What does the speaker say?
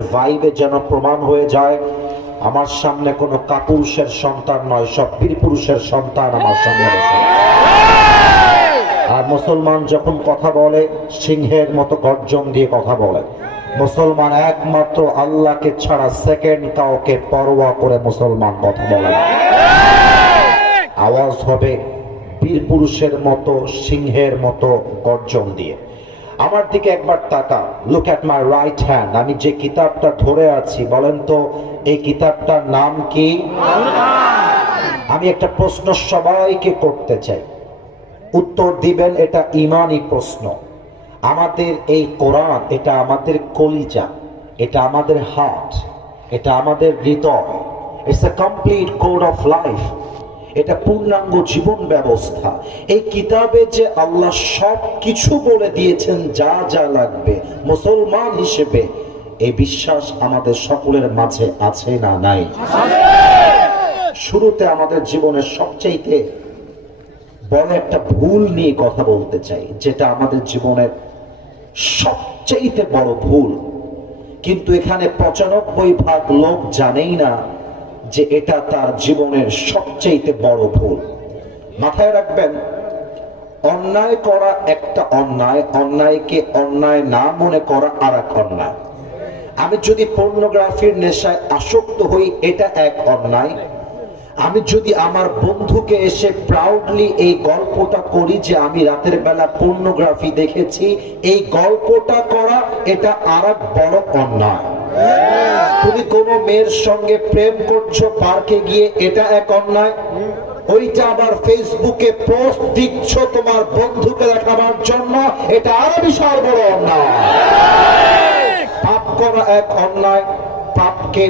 ভাইবে যেন প্রমাণ হয়ে যায় আমার সামনে কোনো কাপুরুষের সন্তান নয়, সব বীর পুরুষের সন্তান আমার সামনে বসে। আর মুসলমান যখন কথা বলে সিংহের মতো গর্জন দিয়ে কথা বলে। মুসলমান একমাত্র আল্লাহকে ছাড়া সেকেন্ড কাউকে পরোয়া করে মুসলমান কথা বলে। আওয়াজ হবে বীর পুরুষের মতো, সিংহের মতো গর্জন দিয়ে। আমার দিকে একবার তাকা, look at my right hand. আমি যে কিতাবটা ধরে আছি, বলেন তো এই কিতাবটার নাম কি? আমি একটা প্রশ্ন সবাইকে করতে চাই, উত্তর দিবেন। এটা ঈমানি প্রশ্ন। আমাদের এই কোরআন, এটা আমাদের কলিজা, এটা আমাদের হার্ট, এটা আমাদের হৃদয়। It's a complete code of life. এটা পূর্ণাঙ্গ জীবন ব্যবস্থা। এই কিতাবে যে আল্লাহ সব কিছু বলে দিয়েছেন যা যা লাগবে মুসলমান হিসেবে, এই বিশ্বাস আমাদের সকলের মাঝে আছে না নাই? শুরুতে আমাদের জীবনের সবচাইতে বড় একটা ভুল নিয়ে কথা বলতে চাই, যেটা আমাদের জীবনের সবচাইতে বড় ভুল, কিন্তু এখানে 95% লোক জানেই না যে এটা তার জীবনের সবচাইতে বড় ভুল। মাথায় রাখবেন, অন্যায় করা একটা অন্যায়, অন্যায়কে অন্যায় না মনে করা আর এক অন্যায়। আমি যদি পর্নোগ্রাফির নেশায় আসক্ত হই, এটা এক অন্যায়। আমি যদি আমার বন্ধুকে এসে প্রাউডলি এই গল্পটা করি যে আমি রাতের বেলা পর্নোগ্রাফি দেখেছি, এই গল্পটা করা এটা আর এক বড় অন্যায়। তুমি কোন মেয়ের সঙ্গে প্রেম করছো পার্কে গিয়ে, এটা এক অন্যায়। ওইটা আবার ফেসবুকে পোস্ট দিচ্ছ তোমার বন্ধুকে দেখাবার জন্য, এটা আরো বিশাল বড় অন্যায়। পাপ করা এক অন্যায়, পাপকে